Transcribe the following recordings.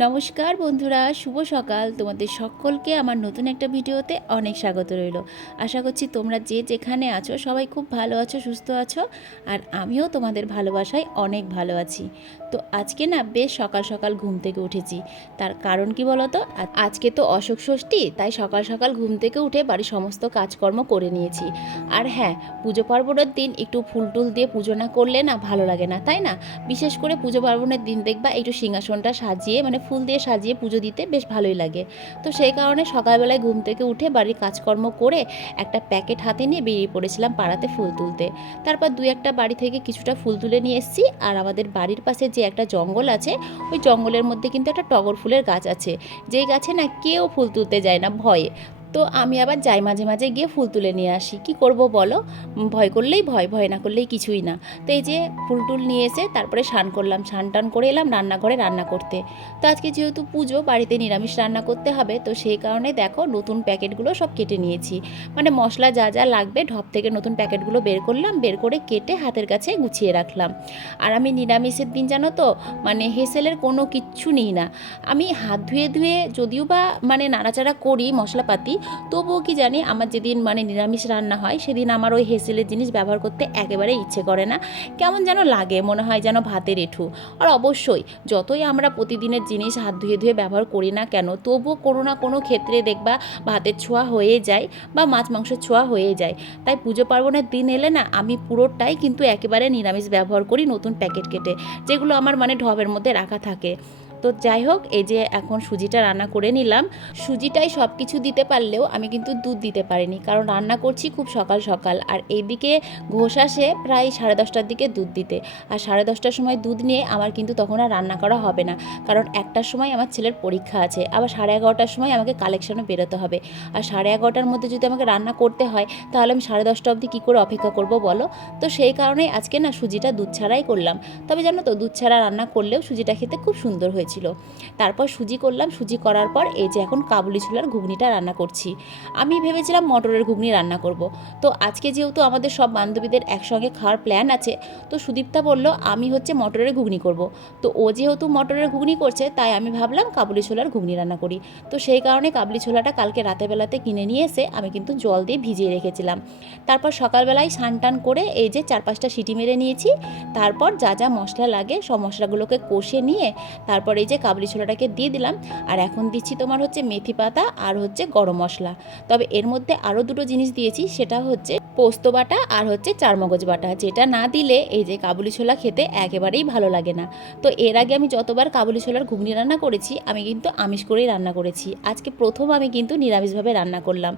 নমস্কার বন্ধুরা, শুভ সকাল। তোমাদের সকলকে আমার নতুন একটা ভিডিওতে অনেক স্বাগত রইল। আশা করছি তোমরা যে যেখানে আছো সবাই খুব ভালো আছো, সুস্থ আছো, আর আমিও তোমাদের ভালোবাসায় অনেক ভালো আছি। তো আজকে না বেশ সকাল সকাল ঘুম থেকে উঠেছি। তার কারণ কি বলো তো আজকে তো অশোক ষষ্ঠী, তাই সকাল সকাল ঘুম থেকে উঠে বাড়ির সমস্ত কাজকর্ম করে নিয়েছি। আর হ্যাঁ পুজো পার্বণের দিন একটু ফুল টুল দিয়ে পুজো না করলে না ভালো লাগে না, তাই না? বিশেষ করে পুজো পার্বণের দিন দেখবা একটু সিংহাসনটা সাজিয়ে মানে ফুল দিয়ে সাজিয়ে পুজো দিতে বেশ ভালোই লাগে। তো সেই কারণে সকালবেলায় ঘুম থেকে উঠে বাড়ির কাজকর্ম করে একটা প্যাকেট হাতে নিয়ে বেরিয়ে পড়েছিলাম পাড়াতে ফুল তুলতে। তারপর দুই একটা বাড়ি থেকে কিছুটা ফুল তুলে নিয়ে এসেছি আর আমাদের বাড়ির পাশে যে একটা জঙ্গল আছে, ওই জঙ্গলের মধ্যে কিন্তু একটা টগর ফুলের গাছ আছে। যেই গাছে না কেউ ফুল তুলতে যায় না, ভয়ে। তো আমি আবার যাই মাঝে মাঝে গিয়ে ফুল তুলে নিয়ে আসি। কি করব বলো? ভয় করলেই ভয় ভয় না করলেই কিছুই না। তো এই যে ফুল টুল নিয়ে এসে তারপরে স্নান করলাম। স্নান টান করে এলাম রান্নাঘরে রান্না করতে। তো আজকে যেহেতু পুজো, বাড়িতে নিরামিষ রান্না করতে হবে, তো সেই কারণে দেখো নতুন প্যাকেটগুলো সব কেটে নিয়েছি। মানে মশলা যা যা লাগবে ঢপ থেকে নতুন প্যাকেটগুলো বের করলাম, বের করে কেটে হাতের কাছে গুছিয়ে রাখলাম। আর আমি নিরামিষের দিন জানো তো মানে হেসেলের কোনো কিচ্ছু নিই না। আমি হাত ধুয়ে ধুয়ে যদিও বা মানে নাড়াচাড়া করি মশলাপাতি তবুও কি জানি আমার যেদিন মানে নিরামিষ রান্না হয়, সেদিন আমার ওই হেসেলের জিনিস ব্যবহার করতে একেবারে ইচ্ছে করে না। কেমন যেন লাগে, মনে হয় যেন ভাতের এঠু। আর অবশ্যই, যতই আমরা প্রতিদিনের জিনিস হাত ধুয়ে ধুয়ে ব্যবহার করি না কেন, তবুও কোনো না কোনো ক্ষেত্রে দেখবা ভাতের ছোঁয়া হয়ে যায় বা মাছ মাংসের ছোঁয়া হয়ে যায়। তাই পুজো পার্বণের দিন এলে না, আমি পুরোটাই কিন্তু একেবারে নিরামিষ ব্যবহার করি নতুন প্যাকেট কেটে, যেগুলো আমার মানে ঢবের মধ্যে রাখা থাকে। তো যাই হোক, এই যে এখন সুজিটা রান্না করে নিলাম। সুজিটাই সব কিছু দিতে পারলেও আমি কিন্তু দুধ দিতে পারিনি, কারণ রান্না করছি খুব সকাল সকাল। আর এইদিকে ঘোষ আসে প্রায় সাড়ে দশটার দিকে দুধ দিতে। আর সাড়ে দশটার সময় দুধ নিয়ে আমার কিন্তু তখন আর রান্না করা হবে না, কারণ একটার সময় আমার ছেলের পরীক্ষা আছে। আবার সাড়ে এগারোটার সময় আমাকে কালেকশনে বেরোতে হবে। আর সাড়ে এগারোটার মধ্যে যদি আমাকে রান্না করতে হয়, তাহলে আমি সাড়ে দশটা অবধি কী করে অপেক্ষা করব বলো? তো সেই কারণেই আজকে না সুজিটা দুধ ছাড়াই করলাম। তবে জানো তো, দুধ ছাড়া রান্না করলেও সুজিটা খেতে খুব সুন্দর হয়েছিল তারপর সুজি করলাম, সুজি করার পর এই যে এখন কাবুলি ছোলার ঘুগনিটা রান্না করছি। আমি ভেবেছিলাম মটরের ঘুগনি রান্না করব। তো আজকে যেহেতু আমাদের সব বান্ধবীদের একসঙ্গে খাওয়ার প্ল্যান আছে, তো সুদীপ্তা বলল, আমি হচ্ছে মটরের ঘুগনি করব। তো ও যেহেতু মটরের ঘুগনি করছে, তাই আমি ভাবলাম কাবুলি ছোলার ঘুগনি রান্না করি। তো সেই কারণে কাবুলি ছোলাটা কালকে রাতেবেলাতে কিনে নিয়ে এসে আমি কিন্তু জল দিয়ে ভিজিয়ে রেখেছিলাম। তারপর সকালবেলায় স্নান টান করে এই যে চার পাঁচটা সিটি মেরে নিয়েছি। তারপর যা যা মশলা লাগে, সব মশলাগুলোকে কষে নিয়ে তারপর এই যে কাবলি ছোলাটাকে দিয়ে দিলাম, আর এখন দিচ্ছি তোমার হচ্ছে মেথি পাতা আর হচ্ছে গরম মশলা। তবে এর মধ্যে আরও দুটো জিনিস দিয়েছি, সেটা হচ্ছে পোস্ত বাটা আর হচ্ছে চারমগজ বাটা। যেটা না দিলে এই যে কাবুলি ছোলা খেতে একেবারেই ভালো লাগে না। তো এর আগে আমি যতবার কাবুলি ছোলার ঘুগনি রান্না করেছি, আমি কিন্তু আমিষ করেই রান্না করেছি। আজকে প্রথম আমি কিন্তু নিরামিষভাবে রান্না করলাম।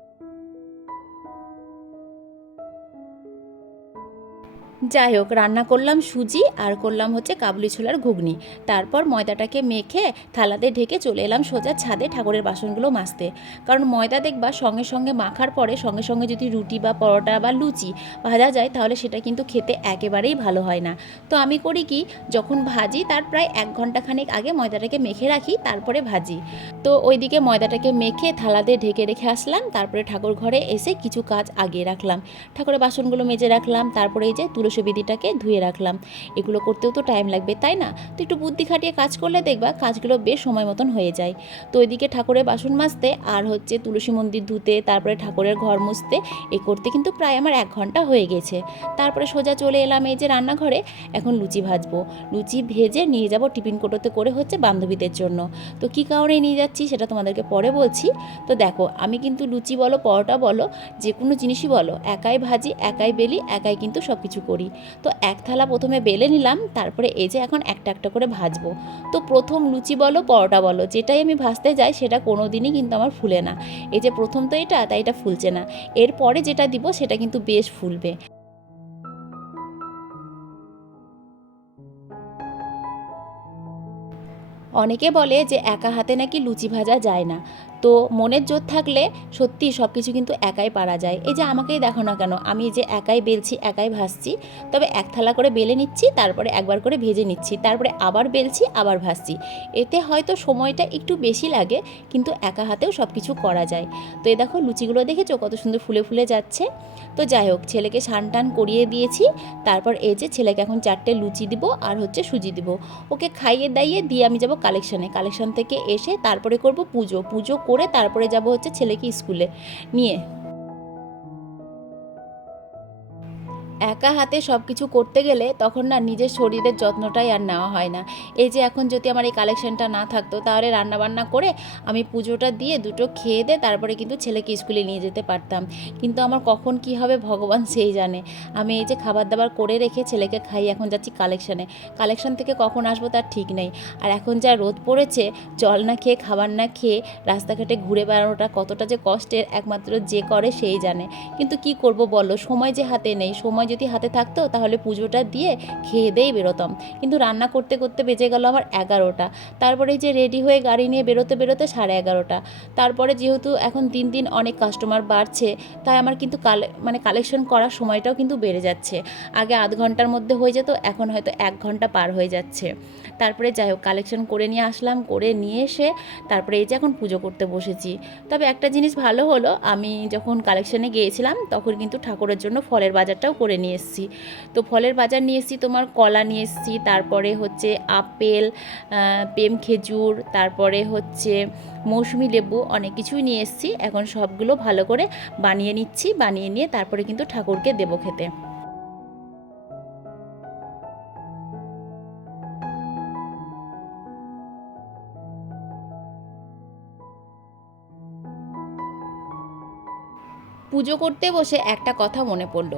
যাই হোক, রান্না করলাম সুজি আর করলাম হচ্ছে কাবুলি ছোলার ঘুগনি। তারপর ময়দাটাকে মেখে থালাতে ঢেকে চলে এলাম সোজা ছাদে ঠাকুরের বাসনগুলো মাজতে। কারণ ময়দা দেখবা সঙ্গে সঙ্গে মাখার পরে সঙ্গে সঙ্গে যদি রুটি বা পরোটা বা লুচি ভাজা যায়, তাহলে সেটা কিন্তু খেতে একেবারেই ভালো হয় না। তো আমি করি কি, যখন ভাজি তার প্রায় এক ঘণ্টা খানেক আগে ময়দাটাকে মেখে রাখি, তারপরে ভাজি। তো ওইদিকে ময়দাটাকে মেখে থালাতে ঢেকে রেখে আসলাম, তারপরে ঠাকুর ঘরে এসে কিছু কাজ আগিয়ে রাখলাম। ঠাকুরের বাসনগুলো মেজে রাখলাম, তারপরে এই যে তুলসী বিধিটাকে ধুয়ে রাখলাম। এগুলো করতেও তো টাইম লাগবে, তাই না? তো একটু বুদ্ধি খাটিয়ে কাজ করলে দেখবা কাজগুলো বেশ সময় মতন হয়ে যায়। তো ওইদিকে ঠাকুরের বাসন মাজতে আর হচ্ছে তুলসী মন্দির ধুতে, তারপরে ঠাকুরের ঘর মুছতে, এ করতে কিন্তু প্রায় আমার এক ঘণ্টা হয়ে গেছে। তারপরে সোজা চলে এলাম এই যে রান্নাঘরে, এখন লুচি ভাজবো। লুচি ভেজে নিয়ে যাব টিফিন কোটোতে করে হচ্ছে বান্ধবীদের জন্য। তো কী কারণে নিয়ে যাচ্ছি সেটা তোমাদেরকে পরে বলছি। তো দেখো, আমি কিন্তু লুচি বলো, পরোটা বলো, যে কোনো জিনিসই বলো, একাই ভাজি, একাই বেলি, একাই কিন্তু সব কিছু করি। তো এক থালা প্রথমে বেলে নিলাম, তারপরে এই যে এখন একটা একটা করে ভাজবো। তো প্রথম লুচি বলো, পরোটা বলো, যেটাই আমি ভাজতে যাই সেটা কোনো দিনই কিন্তু আমার ফুলে না। এই যে প্রথম তো এটা, তাই এটা ফুলছে না। এরপরে যেটা দিব সেটা কিন্তু বেশ ফুলবে। অনেকে বলে যে একা হাতে নাকি লুচি ভাজা যায় না। তো মনের জোর থাকলে সত্যি সব কিছু কিন্তু একাই পারা যায়। এই যে আমাকেই দেখো না কেন, আমি যে একাই বেলছি, একাই ভাসছি, তবে এক থালা করে বেলে নিচ্ছি, তারপরে একবার করে ভেজে নিচ্ছি, তারপরে আবার বেলছি, আবার ভাসছি। এতে হয়তো সময়টা একটু বেশি লাগে, কিন্তু একা হাতেও সব কিছু করা যায়। তো এ দেখো লুচিগুলো দেখেছ? কত সুন্দর ফুলে ফুলে যাচ্ছে। তো যাই হোক, ছেলেকে সান টান করিয়ে দিয়েছি, তারপর এই যে ছেলেকে এখন চারটে লুচি দিব আর হচ্ছে সুজি দিব। ওকে খাইয়ে দাইয়ে দিয়ে আমি যাব কালেকশানে। কালেকশান থেকে এসে তারপরে করব পুজো। পুজো করে তারপরে যাব হচ্ছে ছেলেকে স্কুলে নিয়ে। একা হাতে সব কিছু করতে গেলে তখন না নিজের শরীরের যত্নটাই আর নেওয়া হয় না। এই যে এখন যদি আমার এই কালেকশনটা না থাকতো, তাহলে রান্নাবান্না করে আমি পুজোটা দিয়ে দুটো খেয়ে দিয়ে তারপরে কিন্তু ছেলেকে স্কুলে নিয়ে যেতে পারতাম। কিন্তু আমার কখন কি হবে ভগবান সেই জানে। আমি এই যে খাবার দাবার করে রেখে ছেলেকে খাই এখন যাচ্ছি কালেকশানে কালেকশন থেকে কখন আসব তার ঠিক নেই। আর এখন যা রোদ পড়েছে, জল না খেয়ে, খাবার না খেয়ে রাস্তাঘাটে ঘুরে বেড়ানোটা কতটা যে কষ্টের, একমাত্র যে করে সেই জানে। কিন্তু কি করব বলো? সময় যে হাতে নেই, সময় যদি হাতে থাকতো, তাহলে পুজোটা দিয়ে খেয়ে দেই বেরোতাম। কিন্তু রান্না করতে করতে বেজে গেল আমার এগারোটা। তারপরে যে রেডি হয়ে গাড়ি নিয়ে বেরোতে বেরোতে সাড়ে এগারোটা। তারপরে যেহেতু এখন দিন দিন অনেক কাস্টমার বাড়ছে, তাই আমার কিন্তু কালে মানে কালেকশন করার সময়টাও কিন্তু বেড়ে যাচ্ছে। আগে আধ ঘণ্টার মধ্যে হয়ে যেত, এখন হয়তো এক ঘণ্টা পার হয়ে যাচ্ছে। তারপরে যাই হোক কালেকশন করে নিয়ে আসলাম, করে নিয়ে এসে তারপরে এই যে এখন পুজো করতে বসেছি। তবে একটা জিনিস ভালো হলো, আমি যখন কালেকশনে গিয়েছিলাম, তখন কিন্তু ঠাকুরের জন্য ফলের বাজারটাও করে নিয়ে এসেছি। তো ফলের বাজার নিয়ে এসেছি, তোমার কলা নিয়ে এসেছি, তারপরে হচ্ছে আপেল পেম খেজুর, তারপরে হচ্ছে মৌসুমি লেবু, অনেক কিছুই নিয়ে এসেছি। এখন সবগুলো ভালো করে বানিয়ে নিচ্ছি, বানিয়ে নিয়ে তারপরে কিন্তু ঠাকুরকে দেবো খেতে। পুজো করতে বসে একটা কথা মনে পড়ল।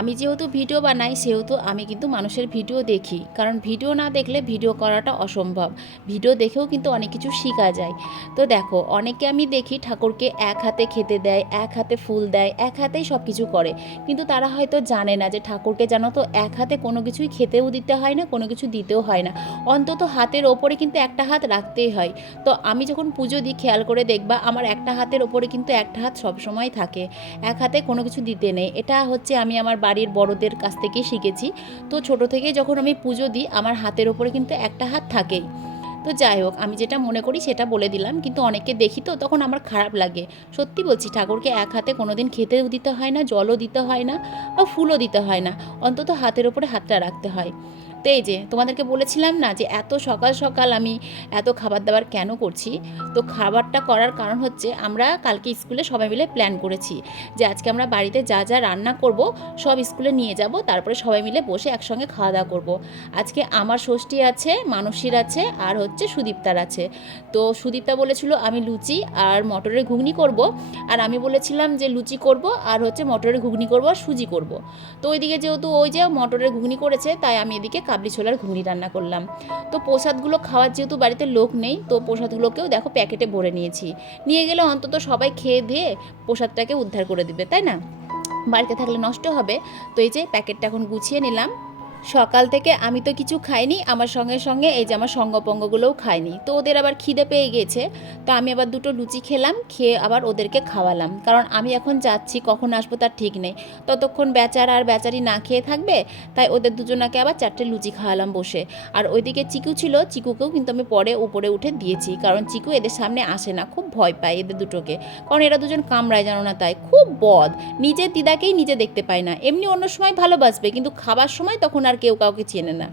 আমি যেহেতু ভিডিও বানাই, সেহেতু আমি কিন্তু মানুষের ভিডিও দেখি। কারণ ভিডিও না দেখলে ভিডিও করাটা অসম্ভব। ভিডিও দেখেও কিন্তু অনেক কিছু শেখা যায়। তো দেখো অনেকে আমি দেখি ঠাকুরকে এক হাতে খেতে দেয়, এক হাতে ফুল দেয়, এক হাতেই সব কিছু করে। কিন্তু তারা হয়তো জানে না যে ঠাকুরকে জানো তো এক হাতে কোনো কিছুই খেতেও দিতে হয় না, কোনো কিছু দিতেও হয় না। অন্তত হাতের ওপরে কিন্তু একটা হাত রাখতেই হয়। তো আমি যখন পুজো দিই, খেয়াল করে দেখবা, আমার একটা হাতের ওপরে কিন্তু একটা হাত সবসময় থাকে। এক হাতে কোনো কিছু দিতে নেই। এটা হচ্ছে আমি আমার বাড়ির বড়দের কাছ থেকেই শিখেছি। তো ছোট থেকে যখন আমি পুজো দিই, আমার হাতের ওপরে কিন্তু একটা হাত থাকেই। তো যাই হোক, আমি যেটা মনে করি সেটা বলে দিলাম। কিন্তু অনেকে দেখি তো, তখন আমার খারাপ লাগে। সত্যি বলছি, ঠাকুরকে এক হাতে কোনো দিন খেতেও দিতে হয় না, জলও দিতে হয় না বা ফুলও দিতে হয় না। অন্তত হাতের ওপরে হাতটা রাখতে হয়। তো এই যে তোমাদেরকে বলেছিলাম না যে এত সকাল সকাল আমি এত খাবার দাবার কেন করছি? তো খাবারটা করার কারণ হচ্ছে আমরা কালকে স্কুলে সবাই মিলে প্ল্যান করেছি যে আজকে আমরা বাড়িতে যা যা রান্না করব সব স্কুলে নিয়ে যাব, তারপরে সবাই মিলে বসে একসঙ্গে খাওয়া দাওয়া করব। আজকে আমার ষষ্ঠী আছে, মানসীর আছে, আর হচ্ছে সুদীপ্তার আছে। তো সুদীপ্তা বলেছিল আমি লুচি আর মটরের ঘুগনি করব, আর আমি বলেছিলাম যে লুচি করব আর হচ্ছে মটরের ঘুগনি করব আর সুজি করব। তো ওইদিকে যেহেতু ওই যে মটরের ঘুগনি করেছে, তাই আমি এদিকে কাবলি ছোলার ঘুগনি রান্না করলাম। তো প্রসাদগুলো খাওয়ার যেহেতু বাড়িতে লোক নেই, তো প্রসাদগুলোকেও দেখো প্যাকেটে ভরে নিয়েছি। নিয়ে গেলে অন্তত সবাই খেয়ে দিয়ে প্রসাদটাকে উদ্ধার করে দিবে, তাই না? বাড়িতে থাকলে নষ্ট হবে। তো এই যে প্যাকেটটা এখন গুছিয়ে নিলাম। সকাল থেকে আমি তো কিছু খাইনি, আমার সঙ্গে সঙ্গে এই যে আমার সঙ্গপঙ্গগুলোও খাইনি। তো ওদের আবার খিদে পেয়ে গেছে, তো আমি আবার দুটো লুচি খেলাম, খেয়ে আবার ওদেরকে খাওয়ালাম। কারণ আমি এখন যাচ্ছি, কখন আসব তার ঠিক নেই। ততক্ষণ বেচার আর বেচারি না খেয়ে থাকবে, তাই ওদের দুজনাকে আবার চারটে লুচি খাওয়ালাম বসে। আর ওইদিকে চিকু ছিল, চিকুকেও কিন্তু আমি পরে উপরে উঠে দিয়েছি, কারণ চিকু এদের সামনে আসে না, খুব ভয় পায় এদের দুটোকে। কারণ এরা দুজন কামড়ায় জানো না তাই, খুব বদ। নিজের দিদাকেই নিজে দেখতে পায় না। এমনি অন্য সময় ভালোবাসবে, কিন্তু খাবার সময় তখন আর কেউ কাউকে চেনে না।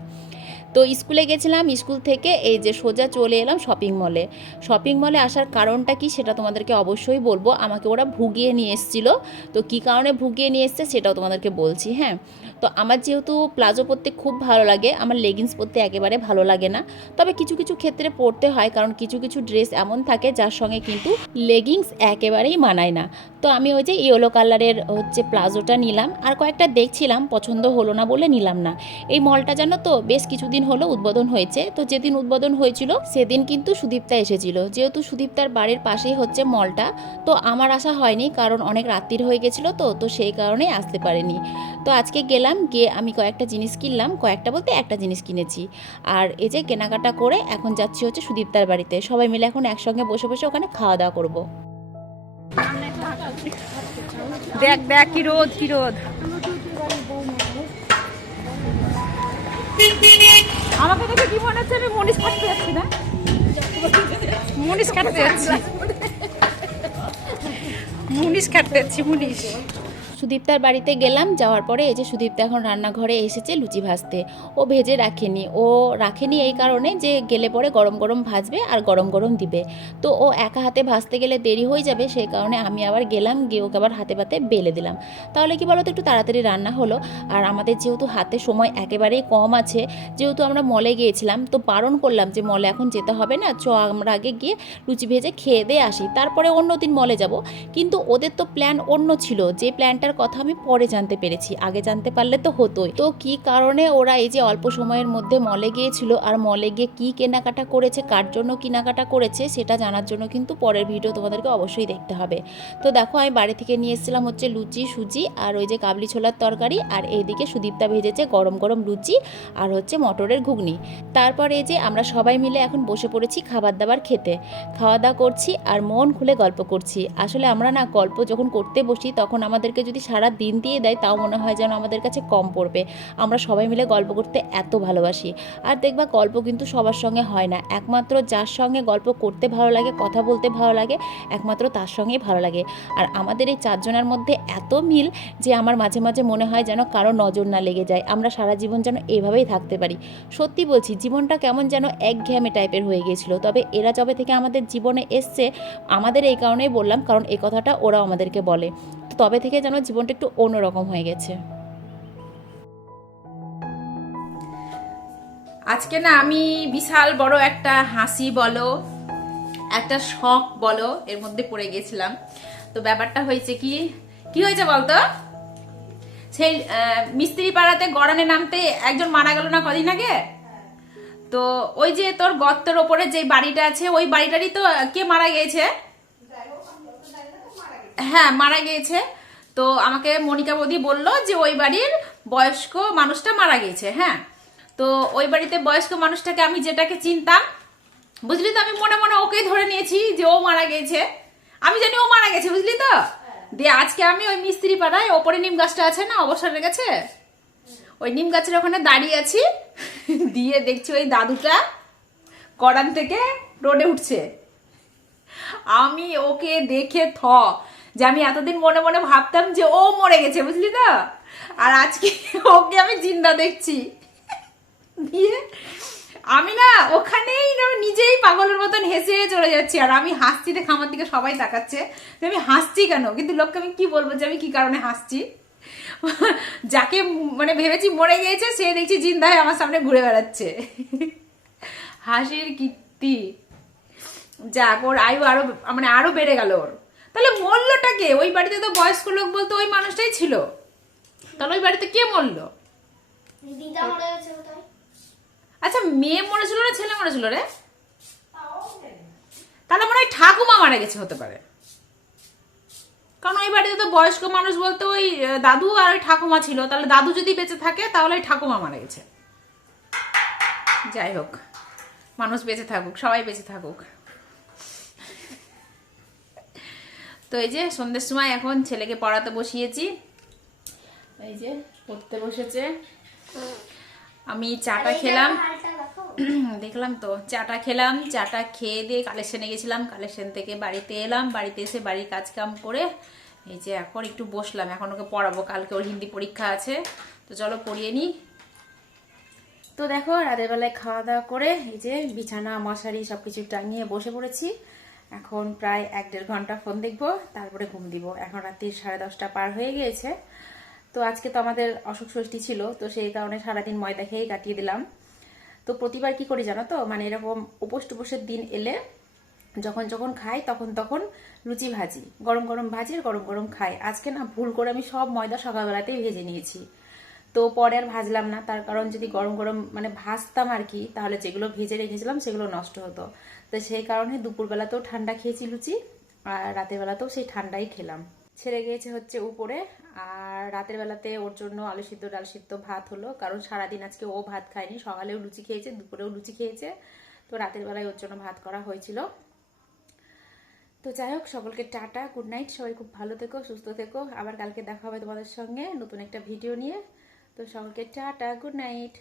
তো স্কুলে গেছিলাম, স্কুল থেকে এই যে সোজা চলে এলাম শপিং মলে শপিং মলে আসার কারণটা কি সেটা তোমাদেরকে অবশ্যই বলব। আমাকে ওরা ভুগিয়ে নিয়ে এসেছিল। তো কী কারণে ভুগিয়ে নিয়ে এসছে সেটাও তোমাদেরকে বলছি হ্যাঁ। তো আমার যেহেতু প্লাজো পরতে খুব ভালো লাগে, আমার লেগিংস পরতে একেবারে ভালো লাগে না। তবে কিছু কিছু ক্ষেত্রে পরতে হয়, কারণ কিছু কিছু ড্রেস এমন থাকে যার সঙ্গে কিন্তু লেগিংস একেবারেই মানায় না। তো আমি ওই যে ইয়েলো কালারের হচ্ছে প্লাজোটা নিলাম। আর কয়েকটা দেখছিলাম, পছন্দ হলো না বলে নিলাম না। এই মলটা জানো তো, বেশ কিছুদিন দিন হলো উদ্বোধন হয়েছে। তো যেদিন উদ্বোধন হয়েছিল, সেদিন কিন্তু সুদীপ্তা এসেছিল। যেহেতু সুদীপ্তার বাড়ির পাশেই হচ্ছে মলটা, তো আমার আসা হয়নি কারণ অনেক রাত্রির হয়ে গেছিল তো তো সেই কারণেই আসতে পারেনি। তো আজকে গেলাম, গিয়ে আমি কয়েকটা জিনিস কিনলাম, কয়েকটা বলতে একটা জিনিস কিনেছি। আর এই যে কেনাকাটা করে এখন যাচ্ছি হচ্ছে সুদীপ্তার বাড়িতে। সবাই মিলে এখন একসঙ্গে বসে বসে ওখানে খাওয়া দাওয়া করব। দেখ দেখ, কি রোদ কি রোদ। আমাকে দেখে কি মনে হচ্ছে আমি মনীষ কাটতে যাচ্ছি না? মনীষ কাটতে যাচ্ছি। মুনিশ কাটতে যাচ্ছি মুনিশ সুদীপ্তার বাড়িতে গেলাম, যাওয়ার পরে এই যে সুদীপ্তা এখন রান্নাঘরে এসেছে লুচি ভাজতে। ও ভেজে রাখেনি। ও রাখেনি এই কারণে যে গেলে পরে গরম গরম ভাজবে আর গরম গরম দিবে। তো ও একা হাতে ভাজতে গেলে দেরি হয়ে যাবে, সেই কারণে আমি আবার গেলাম, গিয়ে ওকে আবার হাতে পাতে বেলে দিলাম। তাহলে কি বলতো, একটু তাড়াতাড়ি রান্না হলো। আর আমাদের যেহেতু হাতে সময় একেবারেই কম আছে, যেহেতু আমরা মলে গিয়েছিলাম, তো বারণ করলাম যে মলে এখন যেতে হবে না, চ আমরা আগে গিয়ে লুচি ভেজে খেয়ে দিয়ে আসি। তারপরে অন্য দিন মলে যাব। কিন্তু ওদের তো প্ল্যান অন্য ছিল। যে প্ল্যানটার কথা আমি পরে জানতে পেরেছি। আগে জানতে পারলে তো হতোই। তো কি কারণে ওরা এই যে অল্প সময়ের মধ্যে মলে গিয়েছিল আর মলে গিয়ে কি কেনাকাটা করেছে, কার জন্য কেনাকাটা করেছে, সেটা জানার জন্য কিন্তু পরের ভিডিও তোমাদেরকে অবশ্যই দেখতে হবে। তো দেখো, আমি বাড়ি থেকে নিয়ে এসেছিলাম হচ্ছে লুচি, সুজি আর ওই যে কাবলি ছোলার তরকারি আর এইদিকে সুদীপ্তা ভেজেছে গরম গরম লুচি আর হচ্ছে মটরের ঘুগনি। তারপরে এই যে আমরা সবাই মিলে এখন বসে পড়েছি খাবার দাবার খেতে। খাওয়া দাওয়া করছি আর মন খুলে গল্প করছি। আসলে আমরা না গল্প যখন করতে বসি তখন আমাদেরকে যদি সারা দিন দিয়ে দেয়, তাও মনে হয় যেন আমাদের কাছে কম পড়বে। আমরা সবাই মিলে গল্প করতে এত ভালোবাসি। আর দেখবা, গল্প কিন্তু সবার সঙ্গে হয় না। একমাত্র যার সঙ্গে গল্প করতে ভালো লাগে, কথা বলতে ভালো লাগে, একমাত্র তার সঙ্গেই ভালো লাগে। আর আমাদের এই চারজনের মধ্যে এত মিল যে আমার মাঝে মাঝে মনে হয় যেন কারও নজর না লেগে যায়। আমরা সারা জীবন যেন এভাবেই থাকতে পারি। সত্যি বলছি, জীবনটা কেমন যেন একঘেয়েমে টাইপের হয়ে গিয়েছিল। তবে এরা যবে থেকে আমাদের জীবনে এসছে, আমাদের এই কারণেই বললাম, কারণ এই কথাটা ওরাও আমাদেরকে বলে। তবে থেকে যেন জীবনটা একটু অন্যরকম হয়ে গেছে। আজকে না আমি বিশাল বড় একটা হাসি বলো, একটা শখ বলো, এর মধ্যে পড়ে গেছিলাম। তো ব্যাপারটা হয়েছে কি কি হয়েছে বলতো? সেই মিস্ত্রি পাড়াতে গড়ানে নামতে একজন মারা গেল না কদিন আগে? তো ওই যে তোর গর্তের ওপরে যে বাড়িটা আছে, ওই বাড়িটারই তো কে মারা গিয়েছে? হ্যাঁ মারা গিয়েছে। তো আমাকে মনিকা বৌদি বলল যে ওই বাড়ির বয়স্ক মানুষটা মারা গিয়েছে হ্যাঁ। তো ওই বাড়িতে বয়স্ক মানুষটাকে আমি যেটাকে চিনতাম, বুঝলি তো, আমি মনে মনে ওকেই ধরে নিয়েছি যে ও মারা গেছে আমি জানি ও মারা গেছে, বুঝলি তো? দিয়ে আজকে আমি ওই মিস্ত্রি পাড়ায়, ওপরে নিম গাছটা আছে না, অবসরের গেছে ওই নিম গাছের ওখানে দাঁড়িয়ে আছি, দিয়ে দেখছি ওই দাদুটা কড়ান থেকে রোডে উঠছে। আমি ওকে দেখে থ যে আমি এতদিন মনে মনে ভাবতাম যে ও মরে গেছে, বুঝলি তো? আর আজকে ওকে আমি জিন্দা দেখছি। দিয়ে আমি না ওখানেই নিজেই পাগলের মতন হেসে চলে যাচ্ছি। আর আমি হাসছি দেখে আমার দিকে সবাই তাকাচ্ছে যে আমি হাসছি কেন? কিন্তু লোককে আমি কি বলব যে আমি কি কারণে হাসছি? যাকে মানে ভেবেছি মরে গিয়েছে, সে দেখছি জিন্দা হয়ে আমার সামনে ঘুরে বেড়াচ্ছে। হাসির কীর্তি। যাক, ওর আয়ু আরও মানে আরও বেড়ে গেল ওর। তাহলে মরলোটা কে? ওই বাড়িতে তো বয়স্ক লোক বলতে ওই মানুষটাই ছিল। তাহলে ওই বাড়িতে কে মরলো? আচ্ছা মেয়ে মরেছিল না ছেলে মরেছিল রে? তাহলে মনে হয় ঠাকুমা মারা গেছে হতে পারে। কারণ ওই বাড়িতে তো বয়স্ক মানুষ বলতে ওই দাদু আর ওই ঠাকুমা ছিল। তাহলে দাদু যদি বেঁচে থাকে তাহলে ওই ঠাকুমা মারা গেছে। যাই হোক মানুষ বেঁচে থাকুক সবাই বেঁচে থাকুক। তো এই যে সন্ধ্যের সময় এখন ছেলেকে পড়াতে বসিয়েছি। এই যে পড়তে বসেছে। আমি চাটা খেলাম। দেখলাম তো চাটা খেলাম চাটা খেয়ে দিয়ে কালেকশনে গেছিলাম। কালেকশন থেকে বাড়িতে এলাম বাড়িতে এসে বাড়ির কাজ কাম করে এই যে এখন একটু বসলাম। এখন ওকে পড়াবো কালকে ওর হিন্দি পরীক্ষা আছে। তো চলো পড়িয়ে নিই তো দেখো রাতের বেলায় খাওয়া দাওয়া করে এই যে বিছানা মশারি সব কিছু টাঙিয়ে বসে পড়েছি। এখন প্রায় এক দেড় ঘণ্টা ফোন দেখব, তারপরে ঘুম দিব। এখন রাত্রি সাড়ে দশটা পার হয়ে গিয়েছে। তো আজকে তো আমাদের অসুখ ষষ্ঠী ছিল, তো সেই কারণে সারাদিন ময়দা খেয়েই কাটিয়ে দিলাম। তো প্রতিবার কি করি জানো তো? মানে এরকম উপোস টুপোসের দিন এলে যখন যখন খাই, তখন তখন লুচি ভাজি। গরম গরম ভাজি আর গরম গরম খাই। আজকে না ভুল করে আমি সব ময়দা সকালবেলাতেই ভেজে নিয়েছি। তো পরে আর ভাজলাম না। তার কারণ যদি গরম গরম মানে ভাজতাম আর কি, তাহলে যেগুলো ভেজে রেখেছিলাম সেগুলো নষ্ট হতো। তো সেই কারণে দুপুরবেলাতেও ঠান্ডা খেয়েছি লুচি আর রাতের বেলাতেও সেই ঠান্ডাই খেলাম। ছেড়ে গিয়েছে হচ্ছে উপরে আর রাতের বেলাতে ওর জন্য আলু সিদ্ধ, ডাল সিদ্ধ, ভাত হলো। কারণ সারাদিন আজকে ও ভাত খায়নি, সকালেও লুচি খেয়েছে, দুপুরেও লুচি খেয়েছে। তো রাতের বেলায় ওর জন্য ভাত করা হয়েছিল। তো যাই হোক, সকলকে টাটা, গুড নাইট, সবাই খুব ভালো থেকো, সুস্থ থেকো। আবার কালকে দেখা হবে তোমাদের সঙ্গে নতুন একটা ভিডিও নিয়ে। তো সকলকে টাটা গুড নাইট